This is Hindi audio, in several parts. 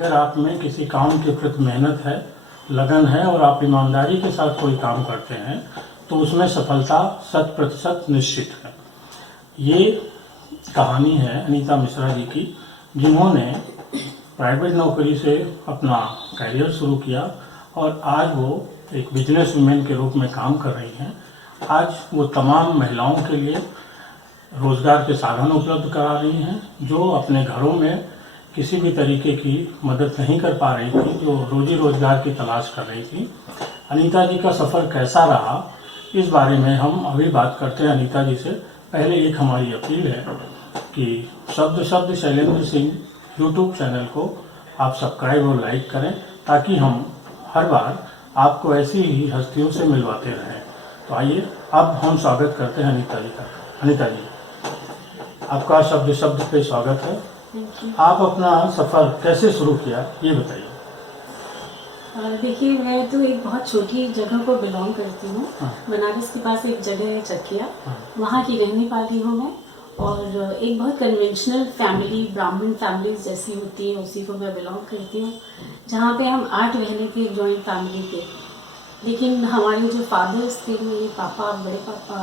अगर आप में किसी काम के प्रति मेहनत है, लगन है और आप ईमानदारी के साथ कोई काम करते हैं तो उसमें सफलता 100% निश्चित है। ये कहानी है अनीता मिश्रा जी की, जिन्होंने प्राइवेट नौकरी से अपना करियर शुरू किया और आज वो एक बिजनेस वुमेन के रूप में काम कर रही हैं। आज वो तमाम महिलाओं के लिए रोजगार के साधन उपलब्ध करा रही हैं, जो अपने घरों में किसी भी तरीके की मदद नहीं कर पा रही थी, जो रोजी रोजगार की तलाश कर रही थी। अनीता जी का सफ़र कैसा रहा, इस बारे में हम अभी बात करते हैं अनीता जी से। पहले एक हमारी अपील है कि शब्द शब्द शैलेंद्र सिंह यूट्यूब चैनल को आप सब्सक्राइब और लाइक करें, ताकि हम हर बार आपको ऐसी ही हस्तियों से मिलवाते रहें। तो आइए अब हम स्वागत करते हैं अनीता जी का। अनीता जी, आपका शब्द शब्द पे स्वागत है। आप अपना सफ़र कैसे शुरू किया, ये बताइए। देखिए, मैं तो एक बहुत छोटी जगह को बिलोंग करती हूँ। बनारस के पास एक जगह है चकिया, वहाँ की रहने वाली हूँ मैं। और एक बहुत कन्वेंशनल फैमिली, ब्राह्मण फैमिलीज जैसी होती है, उसी को मैं बिलोंग करती हूँ। जहाँ पे हम 8 बहनें थे जॉइंट फैमिली के। लेकिन हमारे जो फादर्स थे, मेरे पापा, बड़े पापा,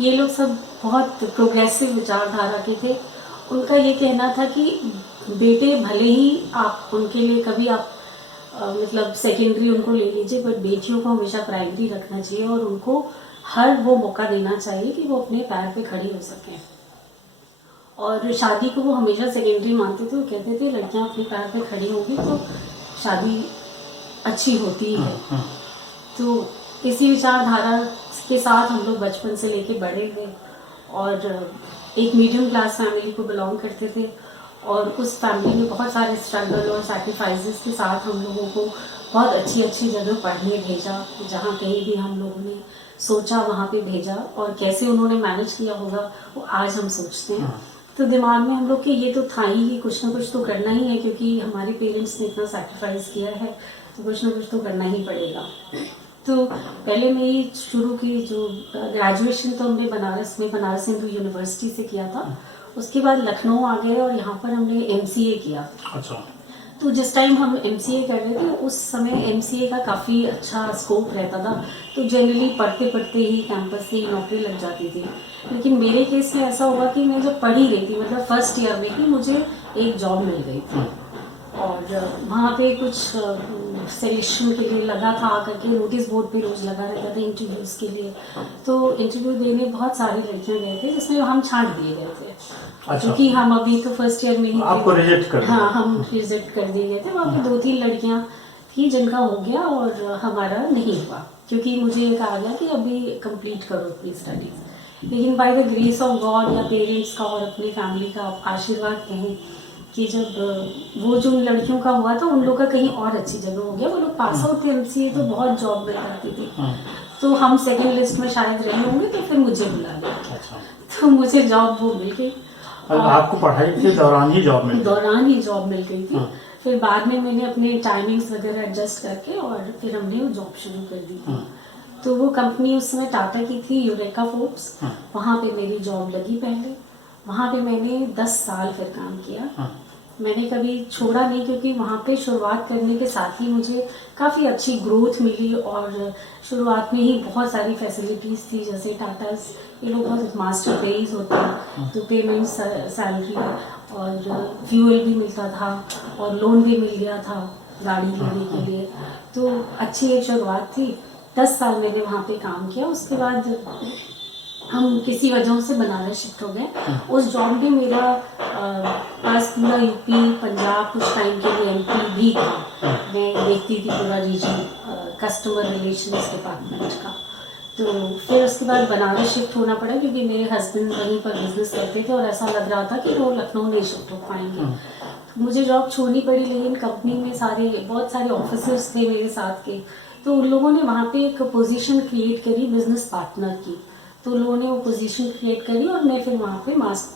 ये लोग सब बहुत प्रोग्रेसिव विचारधारा के थे। उनका ये कहना था कि बेटे भले ही आप उनके लिए कभी आप मतलब सेकेंडरी उनको ले लीजिए, बट बेटियों को हमेशा प्राइमरी रखना चाहिए और उनको हर वो मौका देना चाहिए कि वो अपने पैर पे खड़ी हो सकें। और शादी को वो हमेशा सेकेंडरी मानते थे। वो कहते थे लड़कियां अपने पैर पे खड़ी होंगी तो शादी अच्छी होती है। तो इसी विचारधारा के साथ हम लोग बचपन से लेके बड़े हुए और एक मीडियम क्लास फैमिली को बिलोंग करते थे। और उस फैमिली में बहुत सारे स्ट्रगल और सैक्रिफाइसेस के साथ हम लोगों को बहुत अच्छी अच्छी जगह पढ़ने भेजा, जहाँ कहीं भी हम लोगों ने सोचा वहाँ पे भेजा। और कैसे उन्होंने मैनेज किया होगा वो आज हम सोचते हैं। तो दिमाग में हम लोग के ये तो था ही कि कुछ ना कुछ तो करना ही है, क्योंकि हमारे पेरेंट्स ने इतना सैक्रिफाइस किया है तो कुछ ना कुछ तो करना ही पड़ेगा। तो पहले मेरी शुरू की जो ग्रेजुएशन तो हमने बनारस हिंदू यूनिवर्सिटी से किया था। उसके बाद लखनऊ आ गए और यहाँ पर हमने MCA किया। अच्छा। तो जिस टाइम हम MCA कर रहे थे उस समय MCA का काफ़ी अच्छा स्कोप रहता था, तो जनरली पढ़ते पढ़ते ही कैंपस से ही नौकरी लग जाती थी। लेकिन मेरे केस में ऐसा हुआ कि मैं जब पढ़ ही रही थी, मतलब फर्स्ट ईयर में ही मुझे एक जॉब मिल गई थी। और वहाँ पे कुछ सिलेक्शन के लिए लगा था, करके नोटिस बोर्ड पे रोज लगा रहता था इंटरव्यूज के लिए। तो इंटरव्यू देने बहुत सारी लड़कियां गए थे, जिसमें हम छांट दिए गए थे। अच्छा। क्योंकि हम अभी तो फर्स्ट ईयर में ही आपको रिजेक्ट कर दिया। हाँ, हम रिजेक्ट कर दिए गए थे। वहाँ पे 2-3 लड़कियां थी जिनका हो गया और हमारा नहीं हुआ, क्योंकि मुझे कहा गया कि अभी कंप्लीट करो अपनी स्टडीज। लेकिन by the grace of God या पेरेंट्स का और अपनी फैमिली का आशीर्वाद कहें कि जब वो जो लड़कियों का हुआ था उन लोग का कहीं और अच्छी जगह हो गया। वो लोग पास आउट थे MCA, तो बहुत जॉब मिल जाती थी। तो हम सेकंड लिस्ट में शायद रहे होंगे, तो फिर मुझे बुला लिया। अच्छा। तो मुझे जॉब वो मिल गई। आपको पढ़ाई के दौरान ही जॉब मिल गई थी। फिर बाद में मैंने अपने टाइमिंग्स वगैरह एडजस्ट करके और फिर हमने वो जॉब शुरू कर दी थी। तो वो कंपनी उस समय टाटा की थी, यूरेका फूड्स। वहाँ पे मेरी जॉब लगी पहले। वहाँ पे मैंने 10 साल फिर काम किया। मैंने कभी छोड़ा नहीं, क्योंकि वहाँ पे शुरुआत करने के साथ ही मुझे काफ़ी अच्छी ग्रोथ मिली। और शुरुआत में ही बहुत सारी फैसिलिटीज़ थी, जैसे टाटास ये लोग बहुत मास्टर पेज होते हैं, तो पेमेंट, सैलरी और फ्यूल भी मिलता था और लोन भी मिल गया था गाड़ी लेने के लिए। तो अच्छी एक शुरुआत थी। 10 साल मैंने वहाँ पे काम किया। उसके बाद हम किसी वजहों से बनारस शिफ्ट हो गए। उस जॉब में मेरा पास पूरा यूपी, पंजाब, कुछ टाइम के लिए MP भी था। मैं देखती थी पूरा रीजन, कस्टमर रिलेशंस डिपार्टमेंट का। तो फिर उसके बाद बनारस शिफ्ट होना पड़ा, क्योंकि मेरे हस्बैंड वहीं पर बिजनेस करते थे और ऐसा लग रहा था कि वो लखनऊ नहीं शिफ्ट हो पाएंगे। मुझे जॉब छोड़नी पड़ी। लेकिन कंपनी में बहुत सारे ऑफिसर्स थे मेरे साथ के, तो उन लोगों ने वहाँ पे एक पोजीशन क्रिएट करी बिजनेस पार्टनर की। तो लोगों ने वो पोजीशन क्रिएट करी और मैं फिर वहाँ पे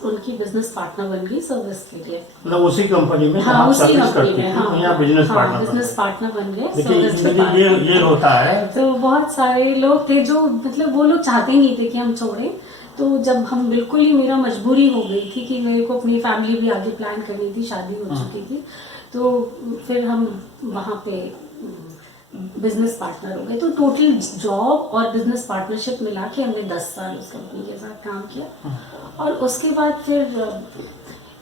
उनकी बिजनेस पार्टनर बन गई सर्विस के लिए। मतलब उसी कंपनी में? हाँ, उसी कंपनी में। हाँ, बिजनेस पार्टनर बन गए। देखिए, ये होता है। तो बहुत सारे लोग थे जो, मतलब वो लोग चाहते नहीं थे कि हम छोड़ें। तो जब हम बिल्कुल ही, मेरा मजबूरी हो गई थी कि मेरे को अपनी फैमिली भी आगे प्लान करनी थी, शादी हो चुकी थी। तो फिर हम वहाँ पे बिजनेस पार्टनर हो गए। तो टोटल जॉब और बिजनेस पार्टनरशिप मिला के हमने 10 साल उस कंपनी के साथ काम किया। और उसके बाद फिर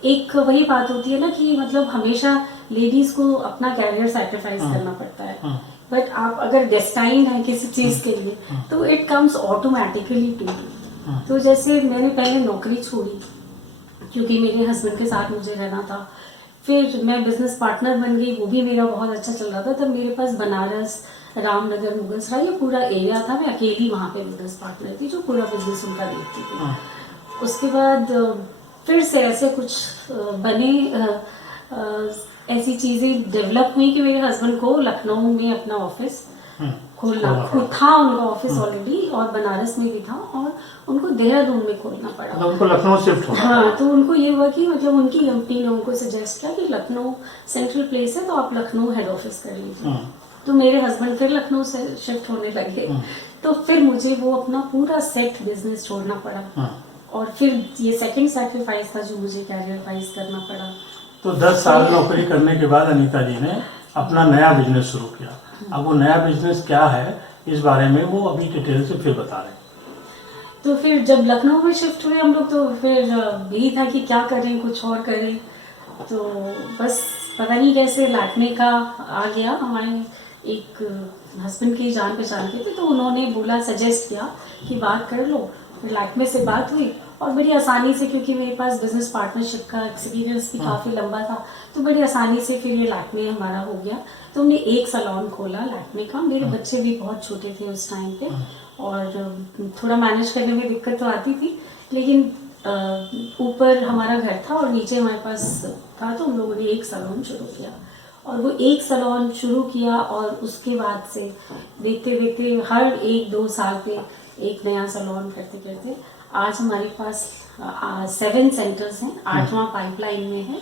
एक वही बात होती है ना कि मतलब हमेशा लेडीज को अपना कैरियर सैक्रिफाइस करना पड़ता है, बट आप अगर डेस्टाइन है किसी चीज के लिए तो it comes automatically to you. तो जैसे मैंने पहले नौकरी छोड़ी क्योंकि मेरे हस्बैंड के साथ मुझे रहना था, फिर मैं बिजनेस पार्टनर बन गई, वो भी मेरा बहुत अच्छा चल रहा था। तब मेरे पास बनारस, रामनगर, मुगलसराय ये पूरा एरिया था, मैं अकेली वहाँ पे बिजनेस पार्टनर थी जो पूरा बिजनेस उनका देखती थी। उसके बाद फिर से ऐसे कुछ बने ऐसी चीजें डेवलप हुई कि मेरे हस्बैंड को लखनऊ में अपना ऑफिस खोलना था, उनका ऑफिस ऑलरेडी और बनारस में भी था, और उनको देहरादून में खोलना पड़ा। मतलब उनको लखनऊ शिफ्ट होना हाँ, तो उनको ये हुआ कि मतलब उनकी कंपनी ने उनको सजेस्ट किया कि लखनऊ सेंट्रल प्लेस है तो आप लखनऊ हेड ऑफिस कर लीजिए। तो मेरे हस्बैंड फिर लखनऊ से शिफ्ट होने लगे, तो फिर मुझे वो अपना पूरा सेट बिजनेस छोड़ना पड़ा। और फिर ये सेकंड सैक्रिफाइस था जो मुझे कैरियर वाइज करना पड़ा। तो 10 साल नौकरी करने के बाद अनीता जी ने अपना नया बिजनेस शुरू किया। अब वो नया बिजनेस क्या है इस बारे में वो अभी डिटेल से फिर बता रहे हैं। तो फिर जब लखनऊ में शिफ्ट हुए हम लोग, तो फिर यही था कि क्या करें, कुछ और करें। तो बस पता नहीं कैसे लैक्मे का आ गया, हमारे एक हस्बैंड की जान पहचान के थे, तो उन्होंने बोला, सजेस्ट किया कि बात कर लो। फिर लैक्मे से बात हुई और बड़ी आसानी से, क्योंकि मेरे पास बिजनेस पार्टनरशिप का एक्सपीरियंस भी काफी लंबा था, तो बड़ी आसानी से फिर ये लैक्मे हमारा हो गया। तो हमने एक सैलून खोला लैक्मे का। मेरे बच्चे भी बहुत छोटे थे उस टाइम पे और थोड़ा मैनेज करने में दिक्कत तो आती थी, लेकिन ऊपर हमारा घर था और नीचे हमारे पास था, तो हम लोगों ने एक सैलून शुरू किया। और वो एक सैलून शुरू किया और उसके बाद से देखते देखते हर 1-2 साल पे एक नया सैलून करते करते आज हमारे पास 7 सेंटर्स हैं, 8वां पाइपलाइन में है।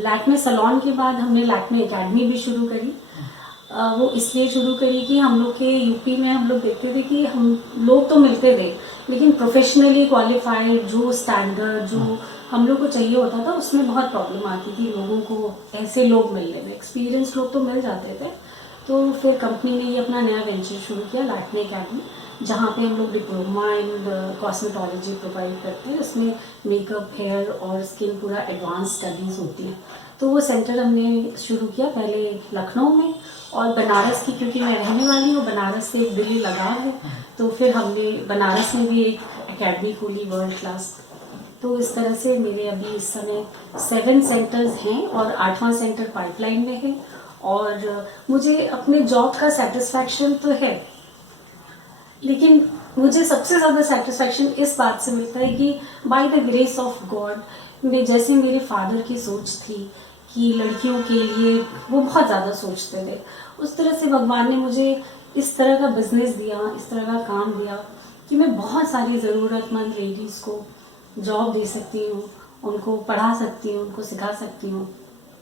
लैक्मे सैलून के बाद हमने लैक्मे एकेडमी भी शुरू करी। वो इसलिए शुरू करी कि हम लोग के यूपी में हम लोग देखते थे कि हम लोग तो मिलते थे, लेकिन प्रोफेशनली क्वालिफाइड जो स्टैंडर्ड जो हम लोग को चाहिए होता था उसमें बहुत प्रॉब्लम आती थी लोगों को, ऐसे लोग मिलने में। एक्सपीरियंस लोग तो मिल जाते थे। तो फिर कंपनी ने ये अपना नया वेंचर शुरू किया लैक्मे एकेडमी, जहाँ पे हम लोग डिप्लोमा इन कॉस्मेटोलॉजी प्रोवाइड करते हैं। उसमें मेकअप, हेयर और स्किन पूरा एडवांस स्टडीज होती हैं। तो वो सेंटर हमने शुरू किया पहले लखनऊ में, और बनारस की क्योंकि मैं रहने वाली हूँ, बनारस से एक दिल्ली लगाव है, तो फिर हमने बनारस में भी एक एकेडमी खोली वर्ल्ड क्लास। तो इस तरह से मेरे अभी इस समय 7 सेंटर्स हैं और 8वां सेंटर पाइपलाइन में है। और मुझे अपने जॉब का सेटिस्फैक्शन तो है, लेकिन मुझे सबसे ज्यादा सेटिस्फैक्शन इस बात से मिलता है कि by the grace of God, जैसे मेरे फादर की सोच थी कि लड़कियों के लिए वो बहुत ज्यादा सोचते थे, उस तरह से भगवान ने मुझे इस तरह का बिजनेस दिया, इस तरह का काम दिया कि मैं बहुत सारी जरूरतमंद लेडीज को जॉब दे सकती हूँ, उनको पढ़ा सकती हूँ, उनको सिखा सकती हूँ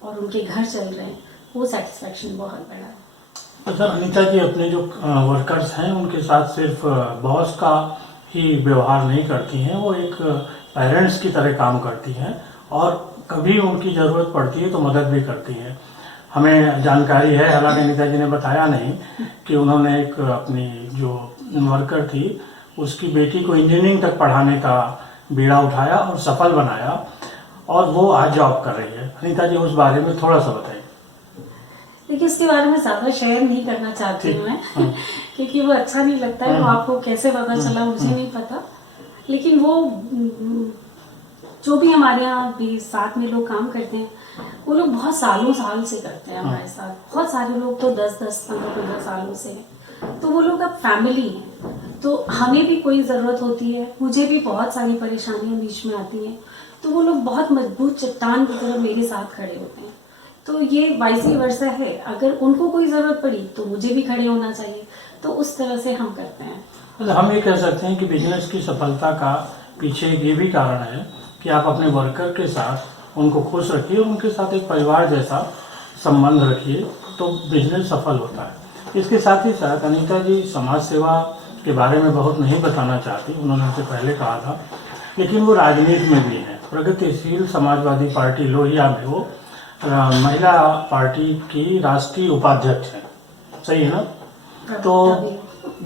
और उनके घर चल रहे हैं। वो सेटिस्फैक्शन बहुत बड़ा है। अच्छा अनीता जी, अपने जो वर्कर्स हैं उनके साथ सिर्फ बॉस का ही व्यवहार नहीं करती हैं, वो एक पेरेंट्स की तरह काम करती हैं और कभी उनकी ज़रूरत पड़ती है तो मदद भी करती हैं। हमें जानकारी है, हालांकि अनीता जी ने बताया नहीं, कि उन्होंने एक अपनी जो वर्कर थी उसकी बेटी को इंजीनियरिंग तक पढ़ाने का बीड़ा उठाया और सफल बनाया, और वो आज जॉब कर रही है। अनीता जी, उस बारे में थोड़ा सा बताइए। देखिए, इसके बारे में ज्यादा शेयर नहीं करना चाहती हूँ मैं, क्योंकि वो अच्छा नहीं लगता है। वो आपको कैसे पता चला मुझे नहीं पता, लेकिन वो जो भी हमारे यहाँ भी साथ में लोग काम करते हैं, वो लोग बहुत साल से करते हैं हमारे साथ। बहुत सारे लोग तो 10-10, 15-15 सालों से हैं, तो वो लोग अब फैमिली हैं। तो हमें भी कोई जरूरत होती है, मुझे भी बहुत सारी परेशानियां बीच में आती हैं, तो वो लोग बहुत मजबूत चट्टान की तरह मेरे साथ खड़े होते हैं। तो ये वाइस वर्सा है, अगर उनको कोई जरूरत पड़ी तो मुझे भी खड़े होना चाहिए। तो उस तरह से हम करते हैं। हम ये कह सकते हैं कि बिजनेस की सफलता का पीछे ये भी कारण है कि आप अपने वर्कर के साथ उनको खुश रखिए, उनके साथ एक परिवार जैसा संबंध रखिए, तो बिजनेस सफल होता है। इसके साथ ही साथ अनीता जी समाज सेवा के बारे में बहुत नहीं बताना चाहती, उन्होंने हमसे पहले कहा था, लेकिन वो राजनीति में भी है। प्रगतिशील समाजवादी पार्टी लोहिया में वो महिला पार्टी की राष्ट्रीय उपाध्यक्ष हैं, सही है ना? तो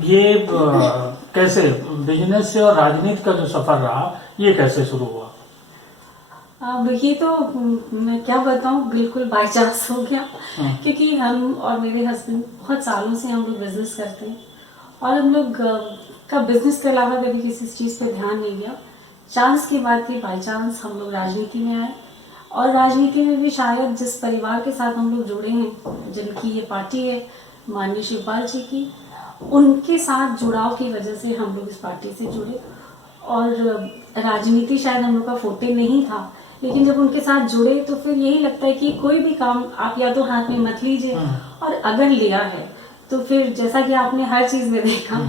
ये कैसे बिजनेस से और राजनीति का जो सफर रहा, ये कैसे शुरू हुआ? अब ये तो मैं क्या बताऊं, बिल्कुल बाय चांस हो गया। क्योंकि हम और मेरे हस्बैंड बहुत सालों से हम लोग बिजनेस करते हैं और हम लोग का बिजनेस के अलावा कभी किसी चीज़ पे ध्यान नहीं दिया। चांस की बात थी, बाय चांस हम लोग राजनीति में आए और राजनीति में भी शायद जिस परिवार के साथ हम लोग जुड़े हैं, जिनकी ये पार्टी है माननीय शिवपाल जी की, उनके साथ जुड़ाव की वजह से हम लोग इस पार्टी से जुड़े। और राजनीति शायद हम लोग का फोटे नहीं था, लेकिन जब उनके साथ जुड़े तो फिर यही लगता है कि कोई भी काम आप या तो हाथ में मत लीजिए, और अगर लिया है तो फिर जैसा कि आपने हर चीज में देखा,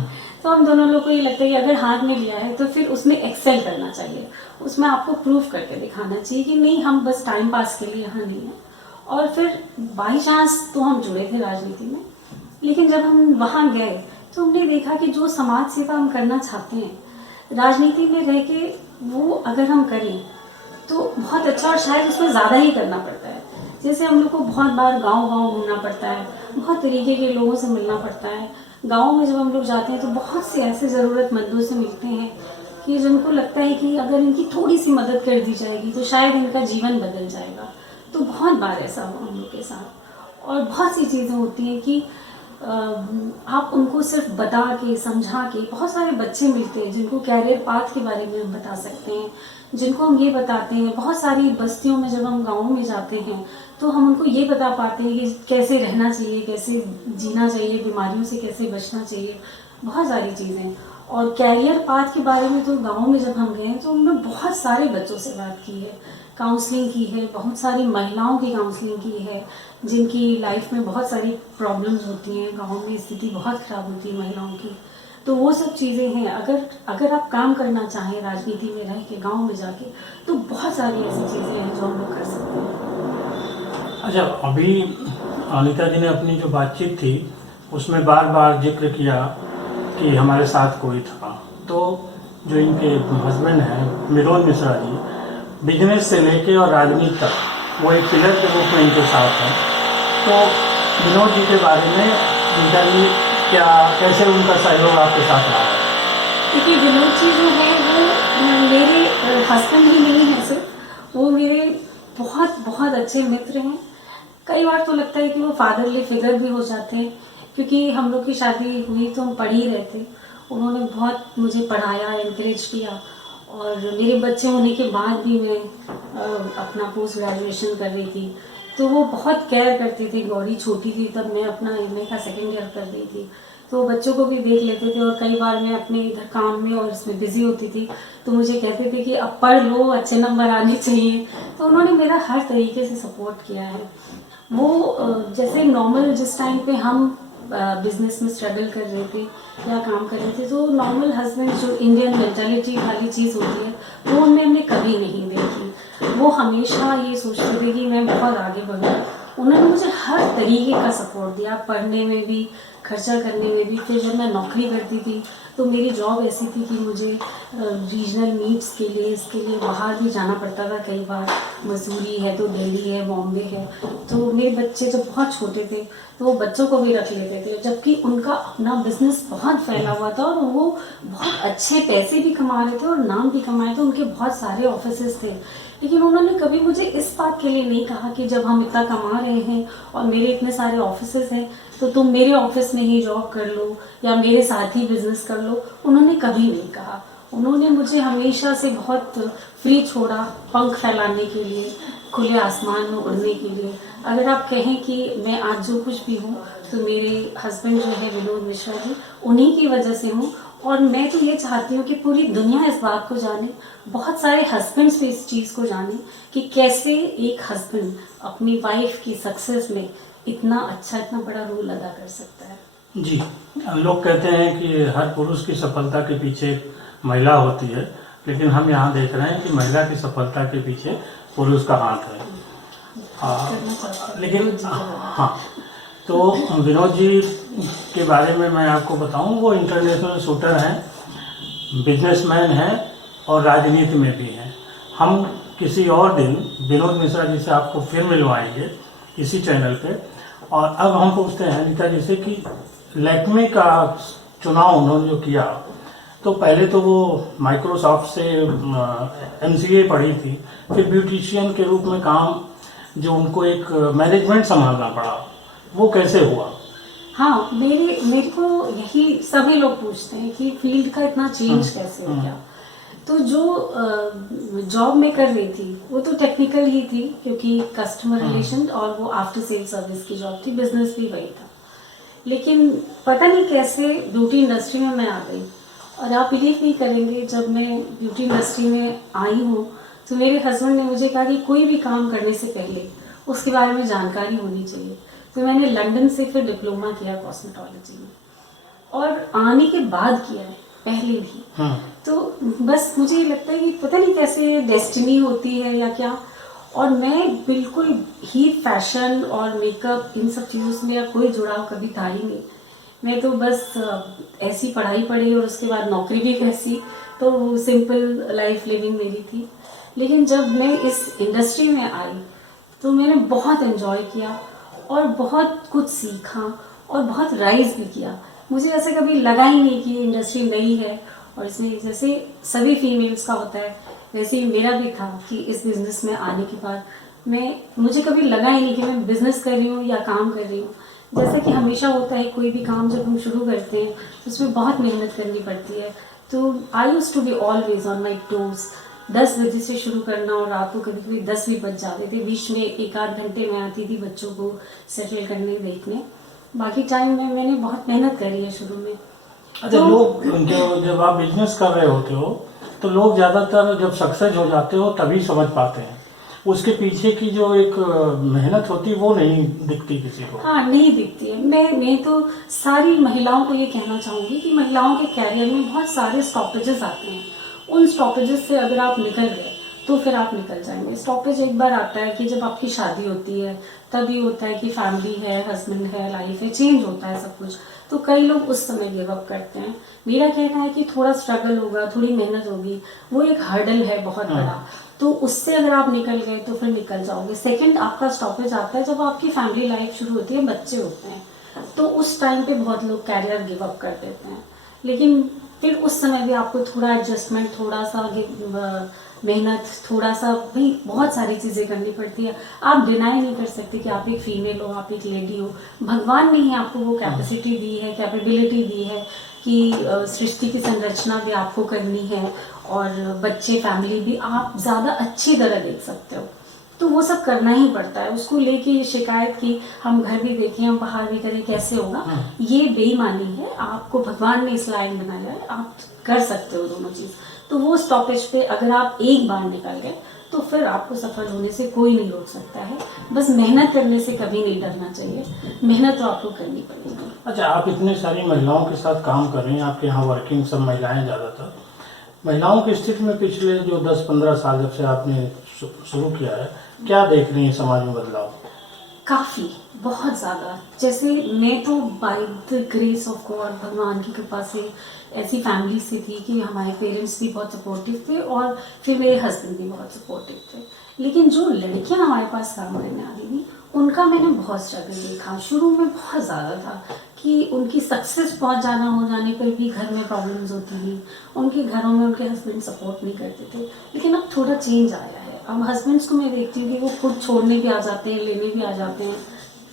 तो हम दोनों लोग को ये लगता है कि अगर हाथ में लिया है तो फिर उसमें एक्सेल करना चाहिए, उसमें आपको प्रूफ करके दिखाना चाहिए कि नहीं हम बस टाइम पास के लिए यहाँ नहीं है। और फिर बाई चांस तो हम जुड़े थे राजनीति में, लेकिन जब हम वहां गए तो हमने देखा कि जो समाज सेवा हम करना चाहते हैं राजनीति में रह के, वो अगर हम करें तो बहुत अच्छा, और शायद उसमें ज्यादा ही करना पड़ता है। जैसे हम लोग को बहुत बार गांव-गांव घूमना पड़ता है, बहुत तरीके के लोगों से मिलना पड़ता है। गांव में जब हम लोग जाते हैं तो बहुत से ऐसे जरूरतमंदों से मिलते हैं कि जिनको लगता है कि अगर इनकी थोड़ी सी मदद कर दी जाएगी तो शायद इनका जीवन बदल जाएगा। तो बहुत बार ऐसा हुआ हम लोग के साथ। और बहुत सी चीजें होती हैं कि आप उनको सिर्फ बता के, समझा के, बहुत सारे बच्चे मिलते हैं जिनको कैरियर पाथ के बारे में हम बता सकते हैं, जिनको हम ये बताते हैं। बहुत सारी बस्तियों में जब हम गाँव में जाते हैं तो हम उनको ये बता पाते हैं कि कैसे रहना चाहिए, कैसे जीना चाहिए, बीमारियों से कैसे बचना चाहिए, बहुत सारी चीज़ें। और कैरियर पाथ के बारे में तो गाँव में जब हम गए तो हमने बहुत सारे बच्चों से बात की है, काउंसलिंग की है, बहुत सारी महिलाओं की काउंसलिंग की है जिनकी लाइफ में बहुत सारी प्रॉब्लम्स होती हैं, गाँव में स्थिति बहुत खराब होती है महिलाओं की। तो वो सब चीज़ें हैं। अगर आप काम करना चाहें राजनीति में रह के, गाँव में जाके, तो बहुत सारी ऐसी चीज़ें हैं जो हम लोग कर सकते हैं। अच्छा, अभी अनीता जी ने अपनी जो बातचीत थी उसमें बार बार जिक्र किया कि हमारे साथ कोई था। तो जो इनके हस्बैंड हैं विनोद मिश्रा जी, बिजनेस से लेके और राजनीति तक वो एक पिलर के रूप में इनके साथ हैं। तो विनोद जी के बारे में अनीता जी क्या, कैसे उनका सहयोग आपके साथ रहा है? क्योंकि विनोद जी जो है वो मेरे हस्बैंड ही नहीं है, सिर्फ वो मेरे बहुत बहुत अच्छे मित्र हैं। कई बार तो लगता है कि वो फादरली फिगर भी हो जाते हैं, क्योंकि हम लोग की शादी हुई तो हम पढ़ ही रहे थे। उन्होंने बहुत मुझे पढ़ाया, एनकरेज किया। और मेरे बच्चे होने के बाद भी मैं अपना पोस्ट ग्रेजुएशन कर रही थी तो वो बहुत केयर करते थे। गौरी छोटी थी तब मैं अपना एमए का सेकेंड ईयर कर रही थी, तो बच्चों को भी देख लेते थे। और कई बार मैं अपने इधर काम में और इसमें बिजी होती थी तो मुझे कहते थे कि अब पढ़ लो, अच्छे नंबर आने चाहिए। तो उन्होंने मेरा हर तरीके से सपोर्ट किया है। वो जैसे नॉर्मल जिस टाइम पे हम बिजनेस में स्ट्रगल कर रहे थे या काम कर रहे थे, तो नॉर्मल हस्बैंड जो इंडियन मेंटालिटी वाली चीज़ होती है वो उनमें हमने कभी नहीं देखी। वो हमेशा ये सोचते थे कि मैं बहुत आगे बढ़ूँ। उन्होंने मुझे हर तरीके का सपोर्ट दिया, पढ़ने में भी, खर्चा करने में भी। फिर जब मैं नौकरी करती थी तो मेरी जॉब ऐसी थी कि मुझे रीजनल नीड्स के लिए, इसके लिए बाहर भी जाना पड़ता था। कई बार मसूरी है तो दिल्ली है, बॉम्बे है। तो मेरे बच्चे जब बहुत छोटे थे तो वो बच्चों को भी रख लेते थे, जबकि उनका अपना बिजनेस बहुत फैला हुआ था और वो बहुत अच्छे पैसे भी कमा रहे थे और नाम भी कमाए थे। उनके बहुत सारे ऑफिसेस थे, लेकिन उन्होंने कभी मुझे इस बात के लिए नहीं कहा कि जब हम इतना कमा रहे हैं और मेरे इतने सारे ऑफिसेस हैं तो तुम मेरे ऑफिस में ही जॉब कर लो या मेरे साथ ही बिजनेस कर लो। उन्होंने कभी नहीं कहा। उन्होंने मुझे हमेशा से बहुत फ्री छोड़ा, पंख फैलाने के लिए, खुले आसमान में उड़ने के लिए। अगर आप कहें कि मैं आज जो कुछ भी हूँ तो मेरे हस्बैंड जो है विनोद मिश्रा जी, उन्हीं की वजह से हूँ। और मैं तो ये चाहती हूँ कि पूरी दुनिया इस बात को जाने, बहुत सारे हस्बैंड्स भी इस चीज़ को जाने कि कैसे एक हस्बैंड अपनी वाइफ की सक्सेस में इतना अच्छा, इतना बड़ा रोल अदा कर सकता है। जी, लोग कहते हैं कि हर पुरुष की सफलता के पीछे महिला होती है, लेकिन हम यहाँ देख रहे हैं कि महिला की सफलता के पीछे पुरुष का हाथ है। लेकिन हाँ, तो विनोद जी के बारे में मैं आपको बताऊं, वो इंटरनेशनल शूटर हैं, बिजनेसमैन हैं और राजनीति में भी हैं। हम किसी और दिन विनोद मिश्रा जी से आपको फिर मिलवाएंगे इसी चैनल पे। और अब हम पूछते हैं अनीता जी से कि लैक्मे का चुनाव उन्होंने जो किया, तो पहले तो वो माइक्रोसॉफ्ट से MCA पढ़ी थी, फिर ब्यूटिशियन के रूप में काम जो उनको एक मैनेजमेंट संभालना पड़ा, वो कैसे हुआ? हाँ, मेरे को यही सभी लोग पूछते हैं कि फील्ड का इतना चेंज कैसे हो गया। तो जो जॉब मैं कर रही थी वो तो टेक्निकल ही थी, क्योंकि कस्टमर रिलेशन और वो आफ्टर सेल सर्विस की जॉब थी, बिजनेस भी वही था। लेकिन पता नहीं कैसे ब्यूटी इंडस्ट्री में मैं आ गई। और आप बिलीव नहीं करेंगे, जब मैं ब्यूटी इंडस्ट्री में आई हूँ तो मेरे हस्बैंड ने मुझे कहा कि कोई भी काम करने से पहले उसके बारे में जानकारी होनी चाहिए। तो मैंने लंदन से फिर डिप्लोमा किया कॉस्मेटोलॉजी में, और आने के बाद किया है, पहले भी। तो बस मुझे ये लगता है कि पता नहीं कैसे डेस्टिनी होती है या क्या। और मैं बिल्कुल ही फैशन और मेकअप इन सब चीज़ों से मेरा कोई जुड़ाव कभी था ही नहीं। मैं तो बस ऐसी पढ़ाई पढ़ी और उसके बाद नौकरी भी कैसी, तो सिंपल लाइफ लिविंग मेरी थी। लेकिन जब मैं इस इंडस्ट्री में आई तो मैंने बहुत एंजॉय किया और बहुत कुछ सीखा और बहुत राइज भी किया। मुझे ऐसे कभी लगा ही नहीं कि ये इंडस्ट्री नई है और इसमें जैसे सभी फीमेल्स का होता है, वैसे ही मेरा भी था कि इस बिजनेस में आने के बाद मुझे कभी लगा ही नहीं कि मैं बिजनेस कर रही हूँ या काम कर रही हूँ। जैसे कि हमेशा होता है, कोई भी काम जब हम शुरू करते हैं तो उसमें बहुत मेहनत करनी पड़ती है। तो I used to be always on my toes. 10 बजे से शुरू करना और रात को कभी कभी 10 भी बज जाते थे। बीच में 1-8 घंटे में आती थी बच्चों को सेटल करने देखने। बाकी टाइम में मैंने बहुत मेहनत करी है शुरू में। अच्छा, लोग जब आप बिजनेस कर रहे होते हो तो लोग ज्यादातर जब सक्सेस हो जाते हो तभी समझ पाते हैं, उसके पीछे की जो एक मेहनत होती है वो नहीं दिखती किसी को। हाँ, नहीं दिखती है। मैं तो सारी महिलाओं को ये कहना चाहूंगी कि महिलाओं के कैरियर में बहुत सारे स्टॉपेजेस आते हैं। उन स्टॉपेजेस से अगर आप निकल गए तो फिर आप निकल जाएंगे। स्टॉपेज एक बार आता है कि जब आपकी शादी होती है, तभी होता है कि फैमिली है, हस्बैंड है, लाइफ है, चेंज होता है सब कुछ। तो कई लोग उस समय गिव अप करते हैं। मेरा कहना है कि थोड़ा स्ट्रगल होगा, थोड़ी मेहनत होगी, वो एक हर्डल है बहुत बड़ा। तो उससे अगर आप निकल गए तो फिर निकल जाओगे। सेकंड आपका स्टॉपेज आता है जब आपकी फैमिली लाइफ शुरू होती है, बच्चे होते हैं, तो उस टाइम पे बहुत लोग कैरियर गिव अप कर देते हैं। लेकिन फिर उस समय भी आपको थोड़ा एडजस्टमेंट, थोड़ा सा मेहनत, थोड़ा सा भाई बहुत सारी चीजें करनी पड़ती है। आप डिनाई नहीं कर सकते कि आप एक फीमेल हो, आप एक लेडी हो। भगवान ने ही आपको वो कैपेसिटी दी है, कैपेबिलिटी दी है कि सृष्टि की संरचना भी आपको करनी है और बच्चे, फैमिली भी आप ज्यादा अच्छी तरह देख सकते हो। तो वो सब करना ही पड़ता है। उसको लेके ये शिकायत की हम घर भी देखें, हम बाहर भी करें, कैसे होगा, ये बेईमानी है। आपको भगवान ने इस लायक बनाया है, आप कर सकते हो दोनों चीज। तो वो स्टॉपेज पे अगर आप एक बार निकल गए तो फिर आपको सफल होने से कोई नहीं रोक सकता है। बस मेहनत करने से कभी नहीं डरना चाहिए, मेहनत तो आपको करनी पड़ेगी। अच्छा, आप इतनी सारी महिलाओं के साथ काम कर रही हैं, आपके यहाँ वर्किंग सब महिलाएं ज्यादातर। महिलाओं की स्थिति में पिछले जो 10-15 साल जब से आपने शुरू किया है, क्या देख रही है समाज में बदलाव? काफी, बहुत ज्यादा। जैसे मैं तो by the grace of God, भगवान की कृपा से ऐसी फैमिली से थी कि हमारे पेरेंट्स भी बहुत सपोर्टिव थे और फिर मेरे हस्बैंड भी बहुत सपोर्टिव थे। लेकिन जो लड़कियां हमारे पास काम करने आ रही थी, उनका मैंने बहुत स्ट्रगल देखा। शुरू में बहुत ज्यादा था कि उनकी सक्सेस बहुत ज्यादा हो जाने पर भी घर में प्रॉब्लम्स होती थी। उनके घरों में उनके हस्बैंड सपोर्ट नहीं करते थे। लेकिन अब थोड़ा चेंज आया है। अब हस्बैंड्स को मैं देखती हूँ कि वो खुद छोड़ने भी आ जाते हैं, लेने भी आ जाते हैं।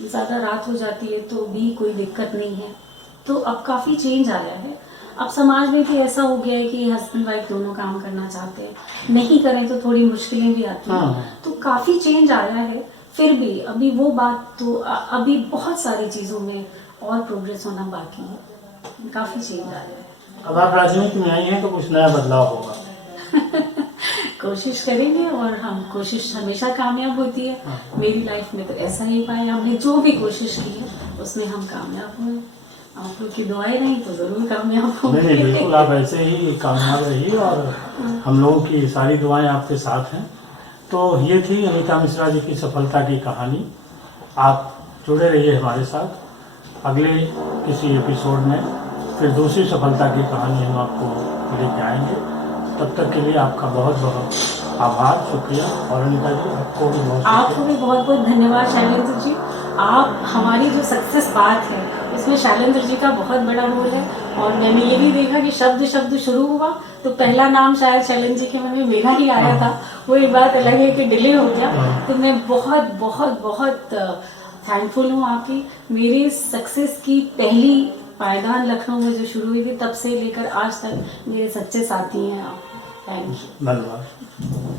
ज्यादा रात हो जाती है तो भी कोई दिक्कत नहीं है। तो अब काफी चेंज आया है। अब समाज में भी ऐसा हो गया है कि हस्बैंड वाइफ दोनों काम करना चाहते हैं, नहीं करें तो थोड़ी मुश्किलें भी आती हैं। तो काफी चेंज आया है। फिर भी अभी वो बात तो अभी बहुत सारी चीजों में और प्रोग्रेस होना बाकी है। काफी चेंज आया है। अब आप राजनीति में आई हैं तो कुछ नया बदलाव होगा। कोशिश करेंगे और हम कोशिश हमेशा कामयाब होती है। मेरी लाइफ में तो ऐसा ही पाया, हमने जो भी कोशिश की है उसमें हम कामयाब हुए। आप लोग की दुआएं नहीं तो जरूर कामयाब होंगे। नहीं, बिल्कुल आप ऐसे ही कामयाब रहिए और हम लोगों की सारी दुआएं आपके साथ हैं। तो ये थी अनीता मिश्रा जी की सफलता की कहानी। आप जुड़े रहिए हमारे साथ। अगले किसी एपिसोड में फिर दूसरी सफलता की कहानी हम आपको लेके आएंगे। तब तक के लिए आपका बहुत बहुत आभार, शुक्रिया। और अनिता जी आपको भी बहुत आपको भी बहुत बहुत धन्यवाद शैलेंद्र जी। आप हमारी जो सक्सेस बात है इसमें शैलेंद्र जी का बहुत बड़ा रोल है। और मैंने ये भी देखा कि शब्द शुरू हुआ तो पहला नाम शायद शैलेंद्र जी के मन में मेरा ही आया था। वो एक बात अलग है कि डिले हो गया। तो मैं बहुत बहुत बहुत थैंकफुल हूँ आपकी। मेरी सक्सेस की पहली पायदान लखनऊ में जो शुरू हुई थी तब से लेकर आज तक मेरे सच्चे साथी हैं आप। Thank you. धन्यवाद।